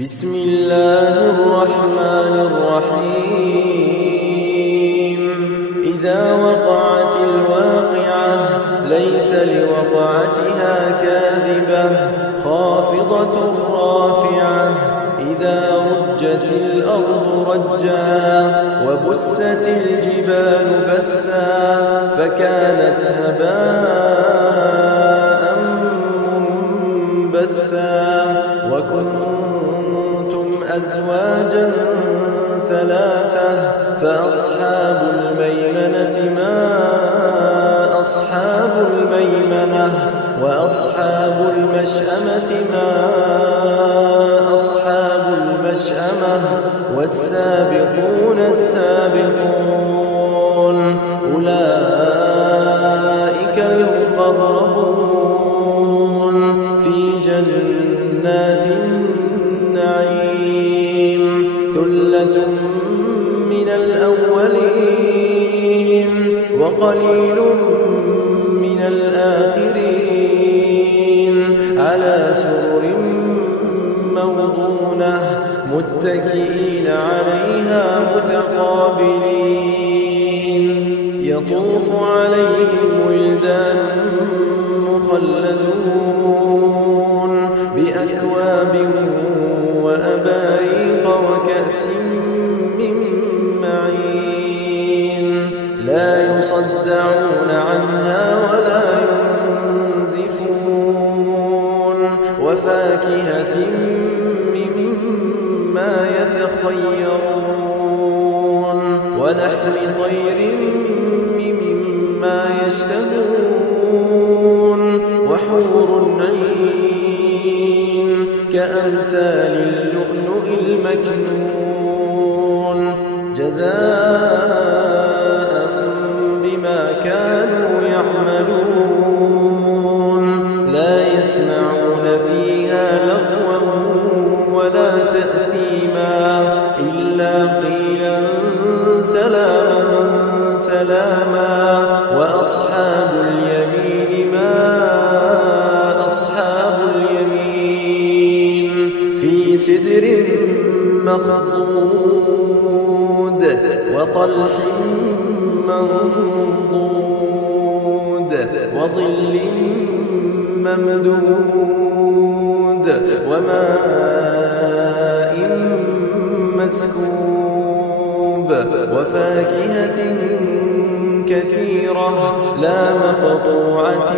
بسم الله الرحمن الرحيم إذا وقعت الواقعة ليس لوقعتها كاذبة خافضة رافعة إذا رجت الأرض رجا وبست الجبال بسا فكانت هباء منبثا وكنتم أزواجا ثلاثة فأصحاب الميمنة ما أصحاب الميمنة وأصحاب المشأمة ما أصحاب المشأمة والسابقون السابقون أولئك المقربون في جنات النعيم ثلة من الأولين وقليل من الآخرين على سرر موضونة متكئين عليها متقابلين يطوف عليهم ولدان مخلدون بأكواب وأباريق وكأس من معين لا يصدعون عنها ولا ينزفون وفاكهة مما يتخيرون ولحم طير مما يشتهون وحور عين كأمثال اللؤلؤ المكنون جزاء بما كانوا يعملون لا يسمعون فيها لغوا ولا تأثيما إلا قيلا سلاما سلاما وأصحاب اليمين ما أصحاب اليمين في سدر مخضود وطلح منضود وظل ممدود وماء مسكوب وفاكهة كثيرة لا مقطوعة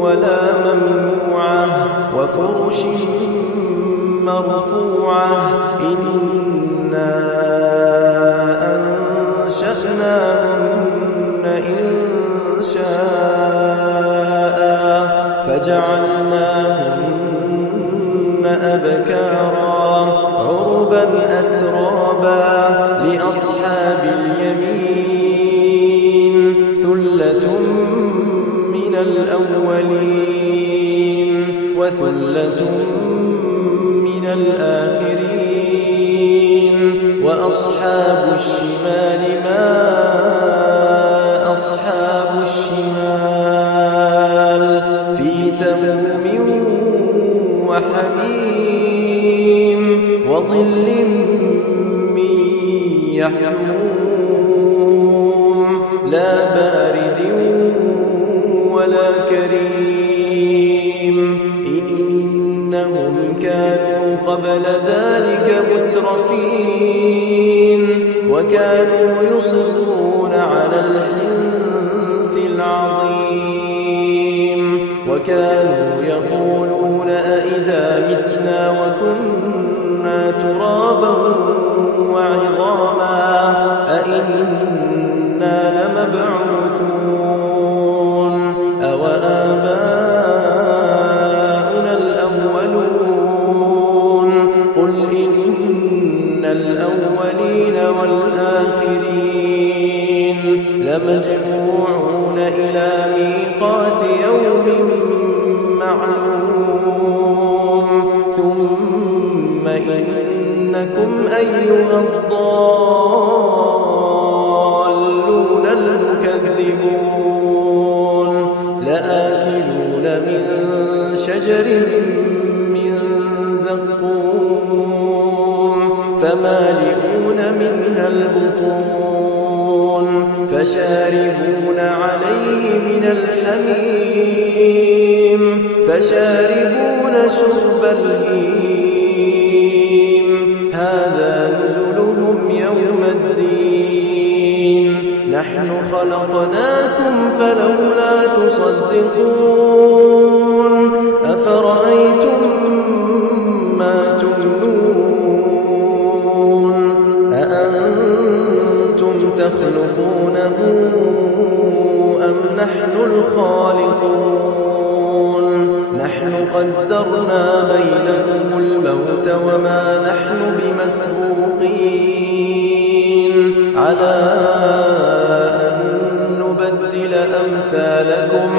ولا ممنوعة وفرش مرفوعة إنا أنشأناهن إنشاء فجعلناهن أبكارا عربا أترابا لأصحاب اليمين ثلة من الأولين وثلة من الآخرين وأصحاب الشمال ما أصحاب الشمال في سموم وحميم وظل من يحموم لا بارد ولا كريم إنهم كانوا قبل ذلك مترفين وكانوا يصرون على الحنث العظيم وكانوا يقولون أئذا متنا وكنا ترابا وعظاما أئنا لمبعوثون أوآباؤنا الأولون قل إن الأولين والآخرين لمجموعون إلى ميقات يوم معلوم ثم إنكم أيها الضالون المكذبون لآكلون من شجر من زقوم فمالئون منها البطون فشاربون عليه من الحميم فشاربون شرب الهيم هذا نزلهم يوم الدين نحن خلقناكم فلولا تصدقون أفرأيتم ما تمنون أأنتم تخلقونه أم نحن الخالقون نحن قدرنا بينكم الموت وما نحن بمسبوقين على أن نبدل أمثالكم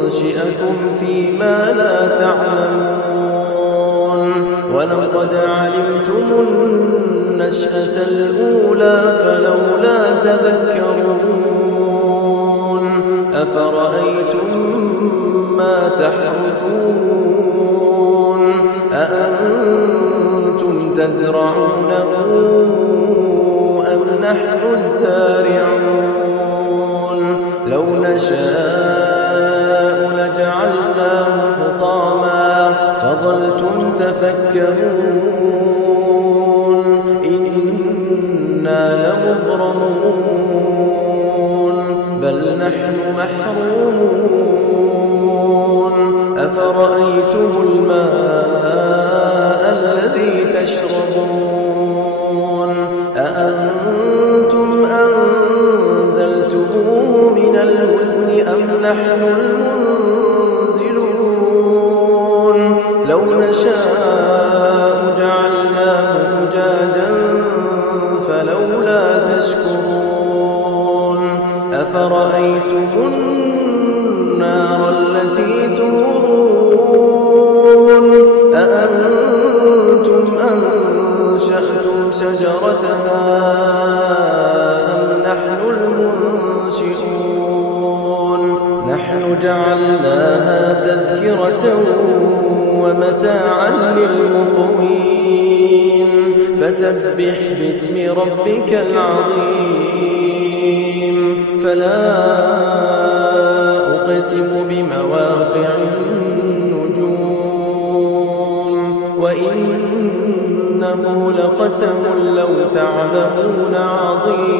وننشئكم فيما لا تعلمون ولقد علمتم النشأة الأولى فلولا تذكرون أفرأيتم ما تحرثون أأنتم تزرعونه أم نحن الزارعون لو نشاء لجعلناه حطاما فظلتم تفكرون إنا لمغرمون بل نحن محرومون أفرأيتم الماء الذي تشربون أأنتم أنزلتموه من المزن أم نحن المنزلون لو نشاء جعلناه أجاجا فلولا تشكرون أفرأيتم النار التي تورون أأنتم أنشأتم شجرتها أم نحن المنشئون نحن جعلناها تذكرة ومتاعا للمقوين فسبح باسم ربك العظيم فلا أقسم بمواقع النجوم وإنه لقسم لو تعلمون عظيم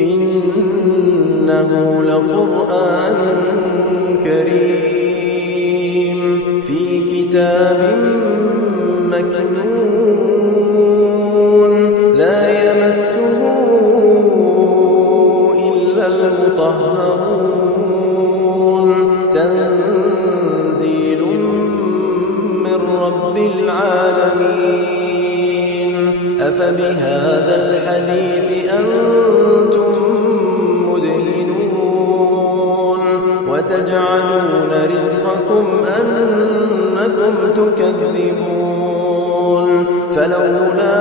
إنه لقرآن كريم في كتاب مكنون لا يمسه إلا المطهرون تنزيل من رب العالمين أفبهذا الحديث أنتم مدهنون وتجعلون رزقكم أنكم تكذبون فلولا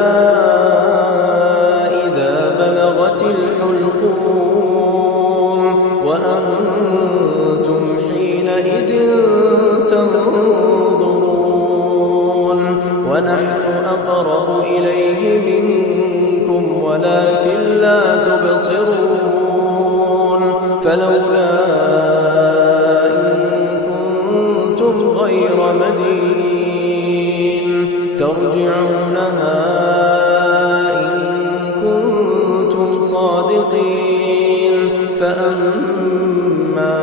إذا بلغت الحلقوم وأنتم حينئذ تنظرون ونحن أقرب إليه منكم ولكن لا تبصرون فلولا إن كنتم غير مدينين ترجعونها إن كنتم صادقين فأما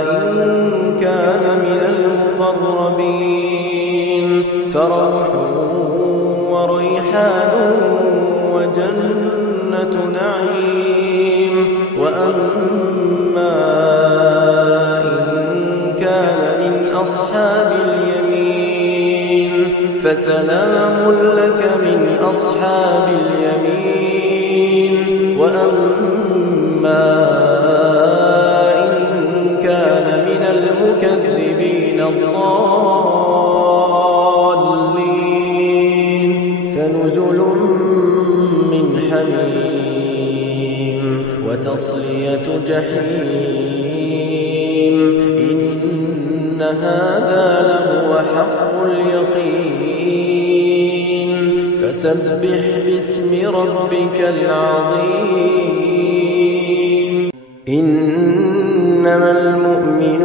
إن كان من المقربين فروح وريحان وجنة نعيم وأما إن كان من أصحاب اليمين فسلام لك من أصحاب اليمين وأما إن كان من المكذبين الضالين فنزل من حميم وتصلية جحيم إن هذا لهو حق اليقين فسبح باسم ربك العظيم إنما المؤمنون